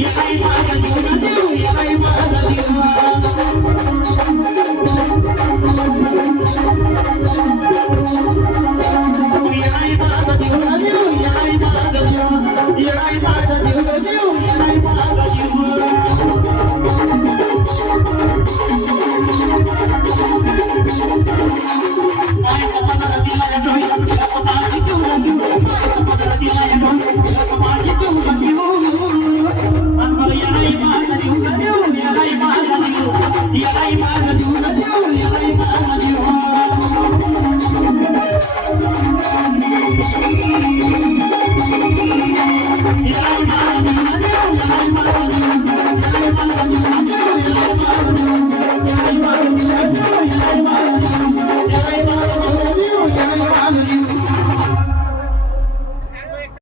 यालाही माझा जीव जीव यालाही माझा जीव यालाही माझा जीव जीव यालाही माझा जीव यालाही माझा जीव जीव यालाही माझा जीव मायचा पदर दिला या डोळ्यात या समाजी तुला देऊ मायचा पदर दिला या डोळ्यात या समाजी तुला देऊ यालाही माझा जीव यालाही माझा जीव यालाही माझा जीव